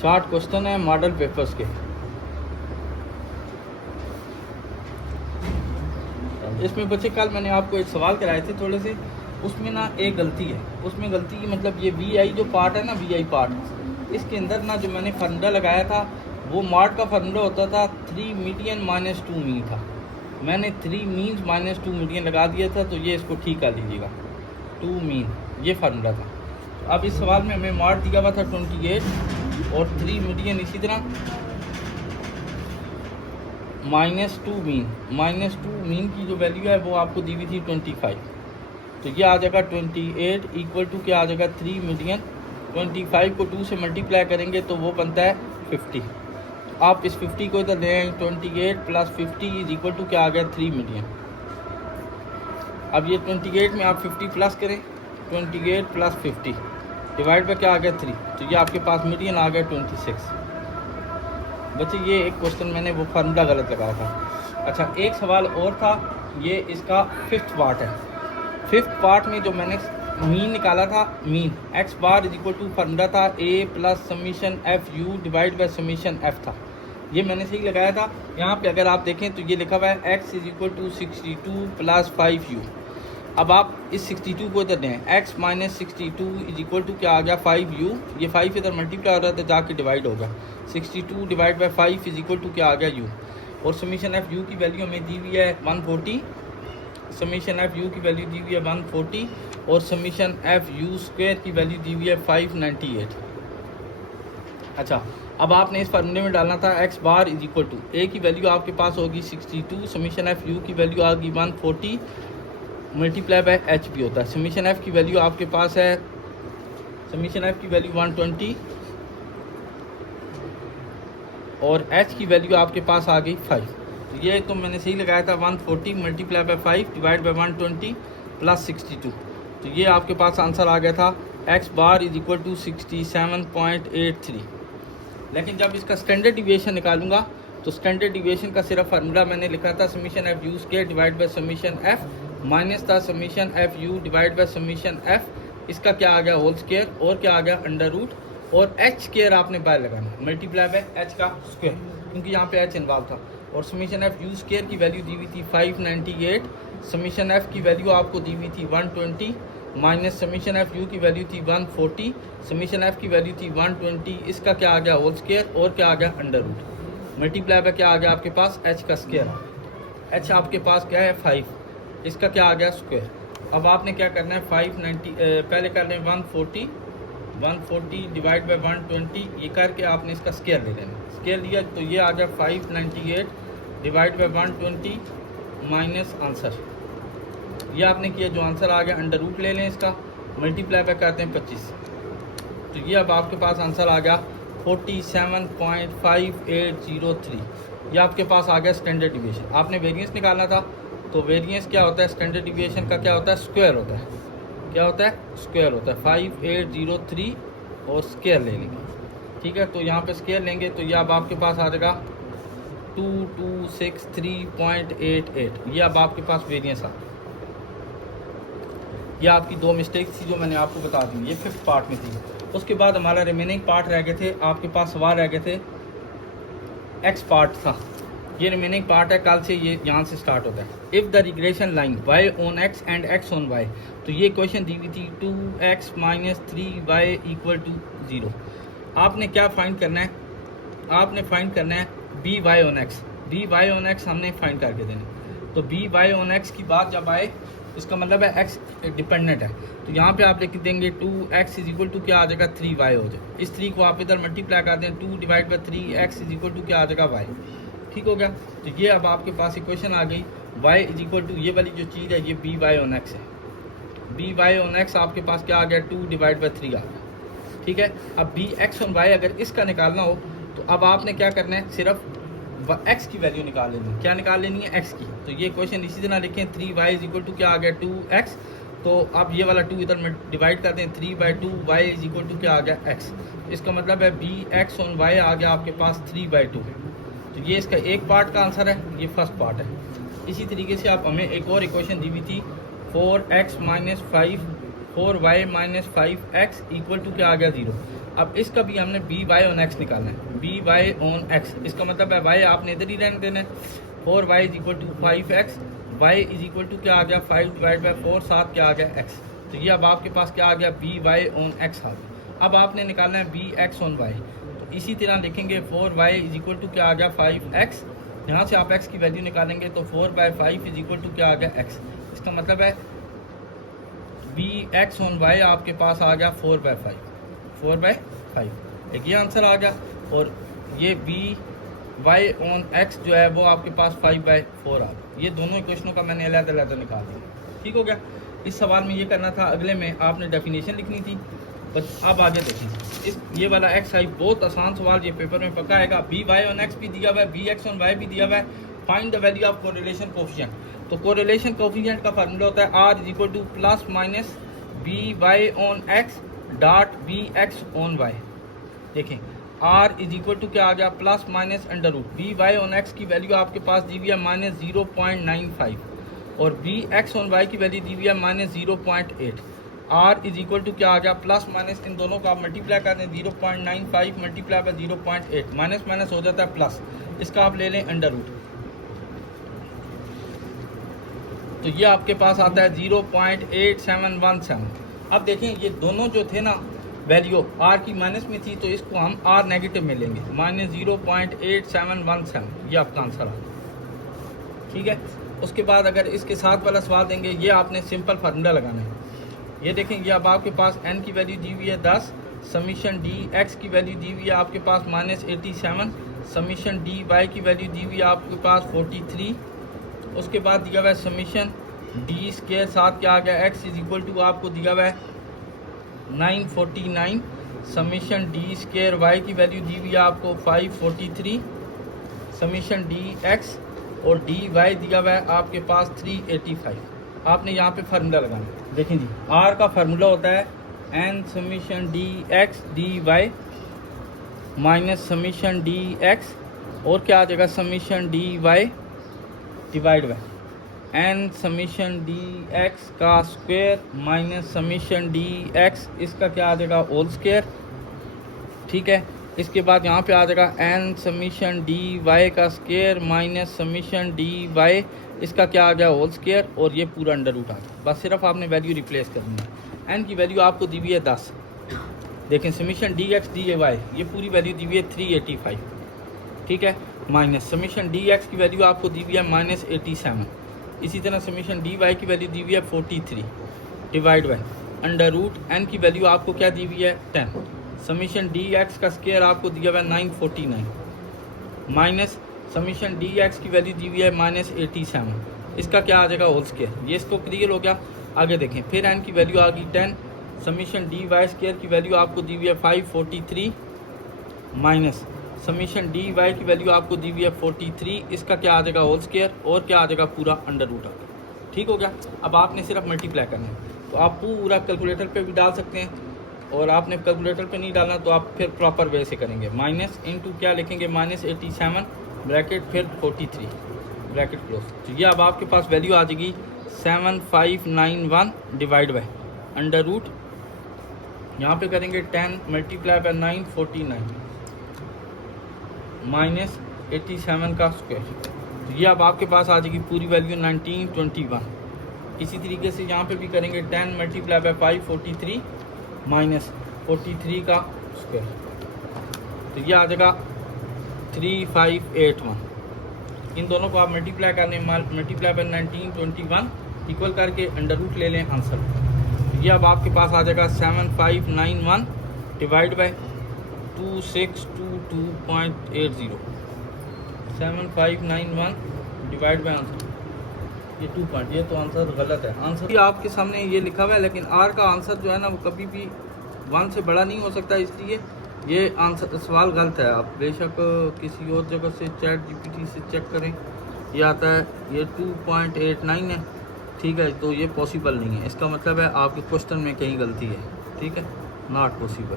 Short question है model papers के। इसमें बच्चे कल मैंने आपको एक सवाल कराए थे थोड़े से, उसमें ना एक गलती है। उसमें गलती की मतलब ये वी आई जो पार्ट है ना, वी आई पार्ट, इसके अंदर ना जो मैंने फार्मूला लगाया था वो मॉड का फार्मूला होता था 3 मीडियन माइनस 2 मीन था। मैंने 3 मीन्स माइनस 2 मीडियन लगा दिया था, तो ये इसको ठीक कर लीजिएगा। 2 मीन ये फार्मूला था। अब इस सवाल में हमें मॉड दिया हुआ था 28 और 3 मीडियन इसी तरह -2 मीन की जो वैल्यू है वो आपको दी हुई थी 25। तो ये आ जाएगा 28 इक्वल टू क्या आ जाएगा 3 मीडियन। 25 को 2 से मल्टीप्लाई करेंगे तो वो बनता है 50। आप इस 50 को इधर ले आए, 28 प्लस 50 इज इक्वल टू क्या आ गया 3 मीडियन। अब ये 28 में आप 50 प्लस करें, 28 प्लस 50 डिवाइड बाय क्या आ गया 3, तो ये आपके पास मीडियन आ गया 26। बच्चे ये एक क्वेश्चन मैंने वो फार्मूला गलत लगाया था। अच्छा एक सवाल और था, ये इसका 5th पार्ट है। 5th पार्ट में जो मैंने मीन निकाला था, mean x bar is equal to formula था a plus summation f u divide by summation f था। ये मैंने सही लगाया था। यहाँ पे अगर आप देखें तो ये लिखा हुआ है x is equal to 62 plus 5u। अब आप इस 62 को इधर दें, x minus 62 is equal to क्या आ गया 5u। ये 5 इधर मल्टीप्लाई हो रहा था जाके डिवाइड होगा, 62 divide by 5 is equal to क्या आ गया u। और समीशन एफ यू की वैल्यू हमें दी हुई है 140। समीशन एफ यू की वैल्यू दी हुई है 140 और समीशन एफ यू स्क्वायर की वैल्यू दी हुई है 598। अच्छा अब आपने इस फार्मूले में डालना था x bar is equal to a की वैल्यू आपके पास होगी 62, समीशन एफ यू की वैल्यू आ गई 140 मल्टीप्लाई बाय एच भी होता है। समीशन एफ की वैल्यू आपके पास है, समीशन एफ की वैल्यू 120 और एच की वैल्यू आपके पास आ गई 5। तो ये तो मैंने सही लगाया था 140 multiply by 5 divide by 120 plus 62। तो ये आपके पास आंसर आ गया था x bar is equal to 67.83। लेकिन जब इसका स्टैंडर्ड डिविएशन निकालूंगा तो स्टैंडर्ड डिविएशन का सिर्फ फार्मूला मैंने लिखा था summation f u square divide by summation f minus था summation f u divide by summation f, इसका क्या आ गया होल स्क्वायर और क्या आ गया अंडर रूट, और एच स्क्वायर आपने बाहर लगाना मल्टीप्लाई बाय एच का स्क्वायर क्योंकि यहाँ पे एच इन्वॉल्व था। और समीशन एफ यू स्क्वायर की वैल्यू दी हुई थी 598, समीशन एफ की वैल्यू आपको दी हुई थी 120 माइनस समीशन एफ यू की वैल्यू थी 140, समीशन एफ की वैल्यू थी 120, इसका क्या आ गया होल स्क्वायर और क्या आ गया अंडर रूट मल्टीप्लाई बाय क्या आ गया आपके पास एच का स्क्वायर। एच आपके पास क्या है 5, इसका क्या आ गया स्क्वायर। अब आपने क्या करना है 590 पहले कर लें 140 डिवाइड बाय 120, ये करके आपने इसका स्क्वायर ले लेना। स्क्वायर लिया तो ये आ गया 598 डिवाइड बाय 120 माइनस आंसर, ये आपने किया जो आंसर आ गया अंडर रूट ले लें इसका मल्टीप्लाई बाय करते हैं 25। तो ये अब आपके पास आंसर आ गया 47.5803। ये आपके पास आ गया स्टैंडर्ड डिविएशन। आपने वेरिएंस निकालना था तो वेरिएंस क्या होता है स्टैंडर्ड डिविएशन का क्या होता है स्क्वायर होता है। क्या होता है स्क्वायर होता है 5803 और स्क्वायर ले लेंगे, ठीक है। तो यहाँ पे स्क्वायर लेंगे तो ये अब आपके पास आ जाएगा 2263.88। ये अब आपके पास वेरिएंस आ, ये आपकी 2 मिस्टेक्स थी जो मैंने आपको बता दी, ये 5th पार्ट में थी। उसके बाद हमारा रिमेनिंग पार्ट रह गए थे, आपके पास सवाल रह गए थे एक्स पार्ट था। ये रिमेनिंग पार्ट है, कल से ये यहाँ से स्टार्ट होता है। If the regression line y on x and x on y, तो ये क्वेश्चन दी हुई थी 2x minus 3y equal to 0। आपने क्या फाइंड करना है, आपने फाइंड करना है b y on x. B y on x हमने फाइंड करके देना। तो बी वाई ऑन एक्स की बात जब आए इसका मतलब है एक्स डिपेंडेंट है, तो यहाँ पे आप लिख देंगे 2x इज इक्वल टू क्या आ जाएगा 3y हो जाए। इस 3 को आप इधर मल्टीप्लाई कर दें 2 divide by 3x is equal to क्या आ जाएगा y, ठीक हो गया। तो ये अब आपके पास इक्वेशन आ गई y इज इक्वल टू ये वाली जो चीज़ है ये बी वाई ऑन एक्स है। बी वाई ऑन एक्स आपके पास क्या आ गया 2 डिवाइड बाई 3 आ गया, ठीक है। अब बी एक्स ऑन वाई अगर इसका निकालना हो तो अब आपने क्या करना है सिर्फ x की वैल्यू निकाल लेनी है। क्या निकाल लेनी है x की। तो ये क्वेश्चन इसी तरह लिखें 3y इज इक्वल टू क्या आ गया 2x। तो अब ये वाला 2 इधर में डिवाइड कर दें 3/2 y इज इक्वल टू क्या आ गया x। इसका मतलब है बी एक्स ऑन वाई आ गया आपके पास 3/2। तो ये इसका एक पार्ट का आंसर है, ये फर्स्ट पार्ट है। इसी तरीके से आप हमें एक और इक्वेशन दी हुई थी 4x minus 5 4y minus 5x equal to क्या आ गया 0। अब इसका भी हमने बी वाई ऑन एक्स निकालना है, बी वाई ऑन एक्स, इसका मतलब है वाई आपने इधर ही रहने देना है। 4y is equal to 5x, y is equal to क्या आ गया 5 डिवाइड बाई 4, साथ क्या आ गया x। तो ये अब आपके पास क्या आ गया बी वाई ऑन एक्स आ गया। अब आपने निकालना है बी एक्स ऑन वाई, तो इसी तरह लिखेंगे 4y इज इक्वल टू क्या आ गया 5x, यहाँ से आप x की वैल्यू निकालेंगे तो 4/5 इज इक्वल टू क्या आ गया x। इसका मतलब है बी एक्स ऑन वाई आपके पास आ गया 4/5 एक ये आंसर आ गया। और ये बी वाई ऑन एक्स जो है वो आपके पास 5/4 आ गया। ये दोनों इक्वेशनों का मैंने अलग-अलग निकाल दिया, ठीक हो गया। इस सवाल में ये करना था, अगले में आपने डेफिनेशन लिखनी थी। बस अब आगे देखें, इस ये वाला एक्सरसाइज बहुत आसान सवाल, ये पेपर में पक्का आएगा। बी वाई ऑन एक्स भी दिया हुआ है, बी एक्स ऑन वाई भी दिया हुआ है। Find the value of correlation coefficient. तो कोरिलेशन कोफिशिएंट का फार्मूला होता है r is equal to plus minus b y on x dot b x on y. देखें आर इज इक्वल टू क्या आ गया plus minus under root, b y on x की value आपके पास दी हुई है -0.95 और बी एक्स ऑन वाई की वैल्यू दी हुई है -0.8। आर इज इक्वल टू क्या आ गया प्लस माइनस, इन दोनों का आप मल्टीप्लाई कर दें 0.95 मल्टीप्लाई बाय 0.8, माइनस माइनस हो जाता है प्लस, इसका आप ले लें अंडर रूट, तो ये आपके पास आता है 0.8717। अब देखें ये दोनों जो थे ना वैल्यू आर की माइनस में थी, तो इसको हम आर नेगेटिव में लेंगे -0.8717, ये आपका आंसर आ गया, ठीक है। उसके बाद अगर इसके साथ वाला सवाल देंगे, ये आपने सिंपल फार्मूला लगाना है। ये देखें ये अब आपके पास n की वैल्यू दी हुई है 10, समीशन डी एक्स की वैल्यू दी हुई है आपके पास -87, समीशन डी वाई की वैल्यू दी हुई है आपके पास 43। उसके बाद दिया हुआ है समीशन डी स्केयर, साथ क्या आ गया एक्स इज इक्वल टू आपको दिया हुआ है 949, समीशन डी स्केयर वाई की वैल्यू दी हुई है आपको 543, समीशन डी एक्स और डी वाई दिया हुआ है आपके पास 385। आपने यहाँ पे फार्मूला लगाना है। देखें जी आर का फार्मूला होता है n summation d x d y minus summation d x और क्या आ जाएगा summation d y divide by n summation d x का square minus summation d x, इसका क्या आ जाएगा होल स्क्वायर, ठीक है। इसके बाद यहाँ पे आ जाएगा एन समीशन डी वाई का square minus summation d y, इसका क्या आ गया होल स्क्वायर और ये पूरा अंडर रूट आ गया। बस सिर्फ आपने वैल्यू रिप्लेस करनी है। एन की वैल्यू आपको दी हुई है 10, देखें summation d x d y ये पूरी वैल्यू दी हुई है 385, ठीक है, माइनस समीशन डी एक्स की वैल्यू आपको दी हुई है -87, इसी तरह समीशन डी वाई की वैल्यू दी हुई है 43 divide by under root n की वैल्यू आपको क्या दी हुई है 10, समीशन डी एक्स का स्क्वायर आपको दिया हुआ है 949 माइनस समीशन डी एक्स की वैल्यू दी हुई है -87, इसका क्या आ जाएगा होल स्क्वायर। ये इसको क्लियर हो गया। आगे देखें फिर एन की वैल्यू आ गई 10, समीशन डी वाई स्क्वायर की वैल्यू आपको दी हुई है 543 माइनस समीशन डी वाई की वैल्यू आपको दी हुई है 43, इसका क्या आ जाएगा होल स्क्वायर और क्या आ जाएगा पूरा अंडर रूट आ गया, ठीक हो गया। अब आपने सिर्फ मल्टीप्लाई करना है, तो आप पूरा कैलकुलेटर पे भी डाल सकते हैं और आपने कैलकुलेटर पे नहीं डालना तो आप फिर प्रॉपर वे से करेंगे। माइनस इंटू क्या लिखेंगे -87 ब्रैकेट फिर 43 ब्रैकेट क्लोज, तो ये अब आपके पास वैल्यू आ जाएगी 7591 डिवाइड बाय अंडर रूट, यहाँ पे करेंगे 10 मल्टीप्लाई बाय 949 माइनस 87 का स्क्वायर, तो ये अब आपके पास आ जाएगी पूरी वैल्यू 1921। इसी तरीके से यहाँ पे भी करेंगे 10 मल्टीप्लाई बाय 543 माइनस 43 का स्क्वायर, तो ये आ जाएगा 3581। इन दोनों को आप मल्टीप्लाई करने मल्टीप्लाई बाय 1921 इक्वल करके अंडर रूट ले लें आंसर, तो ये अब आपके पास आ जाएगा 7591 divide by 2622.80, 7591 divide by answer ये 2 पॉइंट, ये तो आंसर गलत है। आंसर आपके सामने ये लिखा हुआ है, लेकिन आर का आंसर जो है ना वो कभी भी 1 से बड़ा नहीं हो सकता, इसलिए ये आंसर सवाल गलत है। आप बेशक किसी और जगह से चैट जीपीटी से चेक करें, ये आता है ये 2.89 है, ठीक है, तो ये पॉसिबल नहीं है। इसका मतलब है आपके क्वेश्चन में कहीं गलती है, ठीक है, नॉट पॉसिबल,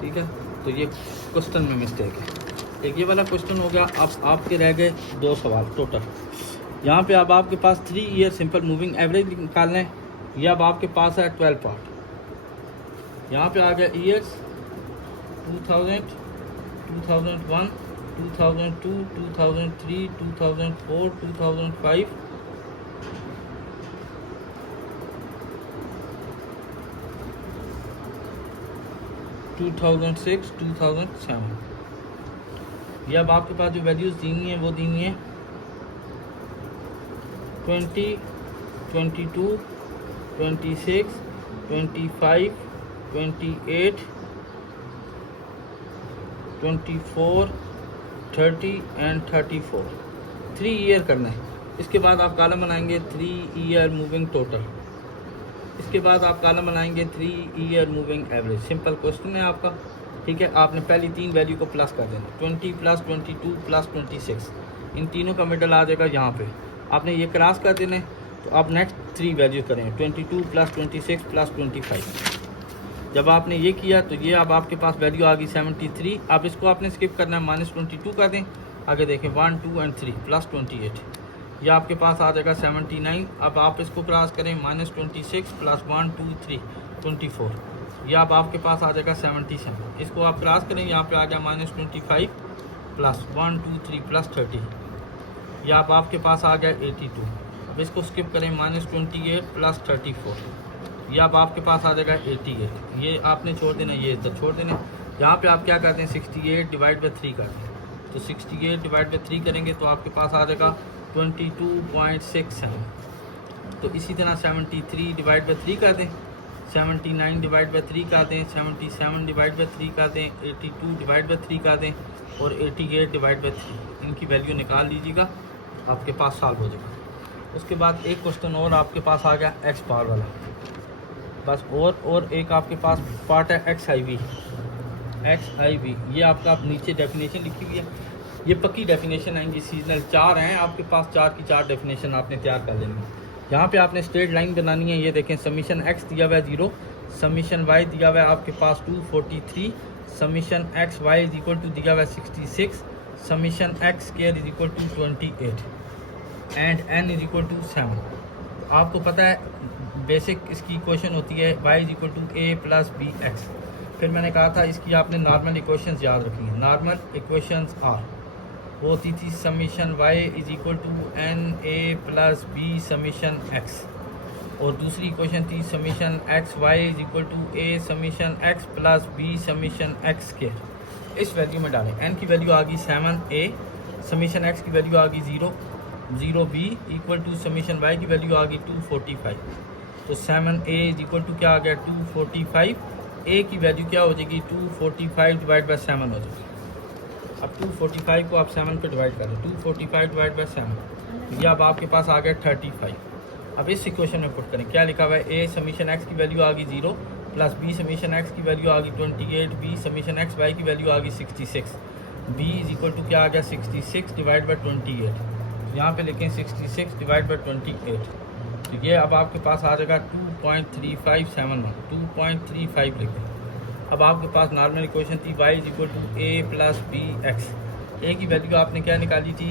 ठीक है, तो ये क्वेश्चन में मिस्टेक है। एक ये वाला क्वेश्चन हो गया। अब आपके रह गए 2 सवाल टोटल। यहाँ पे अब आपके पास 3 ईयर सिंपल मूविंग एवरेज निकालना है, ये अब आपके पास है 12 पार्ट। यहाँ पे आ गया ईयर्स 2000, 2001, 2002, 2003, 2004, 2005, 2006, 2007। ये अब आपके पास जो वैल्यूज़ दी हुई हैं वो दी हुई हैं 20, 22, 26, 25, 28, 24, 30 एंड 34। 3 ईयर करना है। इसके बाद आप कॉलम बनाएंगे 3 ईयर मूविंग टोटल। इसके बाद आप कॉलम बनाएंगे 3 year moving average. Simple question है आपका, ठीक है। आपने पहली 3 वैल्यू को प्लस कर देना, 20 प्लस 22 प्लस 26, इन तीनों का मिडल आ जाएगा यहाँ पे। आपने ये क्रॉस कर देना है, तो आप नेक्स्ट 3 वैल्यू करें, 22 प्लस 26 प्लस 25। जब आपने ये किया तो ये अब आपके पास वैल्यू आ गई 73। अब इसको आपने स्किप करना है, -22 कर दें। आगे देखें 1, 2 एंड 3 प्लस 28, ये आपके पास आ जाएगा 79। अब आप इसको क्रॉस करें, -26 प्लस 1, 2, 3 24, ये अब आपके पास आ जाएगा 77। इसको आप क्रॉस करें, यहाँ पे आ गया -25 प्लस 1, 2, 3 प्लस 30, ये अब आपके पास आ गया 82। अब इसको स्किप करें, -28 प्लस 34, ये अब आपके पास आ जाएगा 88। ये आपने छोड़ देना, ये इधर छोड़ देना। यहाँ पे आप क्या करते हैं, 68 डिवाइड बाई 3 करते हैं। तो 68 डिवाइड बाई 3 करेंगे तो आपके पास आ जाएगा 22.67। तो इसी तरह 73 डिवाइड बाई 3 कर दें, 79 डिवाइड बाई 3 कर दें, 77 डिवाइड बाई 3 कर दें, 82 डिवाइड बाई 3 कर दें और 88 डिवाइड बाई 3। इनकी वैल्यू निकाल लीजिएगा, आपके पास सॉल्व हो जाएगा। उसके बाद एक क्वेश्चन और आपके पास आ गया एक्स पावर वाला, बस। और एक आपके पास पार्ट है एक्स आई वी। ये आपका नीचे डेफिनेशन लिखी हुई है, ये पक्की डेफिनेशन आएंगी। सीजनल 4 हैं आपके पास, 4 की 4 डेफिनेशन आपने तैयार कर लेनी है। यहाँ पे आपने स्ट्रेट लाइन बनानी है। ये देखें, समीशन एक्स दिया हुआ है 0, समीशन वाई दिया हुआ है आपके पास 243, summation x y is equal to दिया हुआ है 66, summation x square is equal to 28 and n is equal to 7। आपको पता है बेसिक इसकी इक्वेशन होती है y is equal to a plus b x. फिर मैंने कहा था इसकी आपने नॉर्मल इक्वेशंस याद रखनी है। नॉर्मल इक्वेशंस आर वो होती थी summation y is equal to n a plus b summation x, और दूसरी इक्वेशन थी summation x y is equal to a summation x plus b summation x square. इस वैल्यू में डालें, n की वैल्यू आ गई 7a, समीशन x की वैल्यू आ गई 0b equal to summation y की वैल्यू आ गई 245। तो 7a इज इक्वल टू क्या आ गया 245। a की वैल्यू क्या हो जाएगी 245 डिवाइड बाई 7 हो जाएगी। अब 245 को आप 7 पे डिवाइड करें, 245 डिवाइड बाई 7, ये अब आपके पास आ गया 35। अब इस इक्वेशन में पुट करें, क्या लिखा हुआ है, a समीशन x की वैल्यू आ गई 0 प्लस b समीशन x की वैल्यू आ गई 28, b समीशन x y की वैल्यू आ गई 66, b इज इक्वल टू क्या आ गया 66 डिवाइड बाई 28। यहाँ पे लिखें 66 डिवाइड बाई 28, तो ये अब आपके पास आ जाएगा 2.3571, 2.35 लिखें। अब आपके पास नॉर्मल इक्वेशन थी y is equal to a plus b x. A की वैल्यू आपने क्या निकाली थी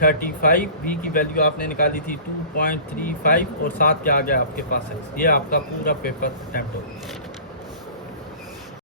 35, बी की वैल्यू आपने निकाली थी 2.35 और साथ क्या आ गया आपके पास x। ये आपका पूरा पेपर अटेम्प्ट हो गया।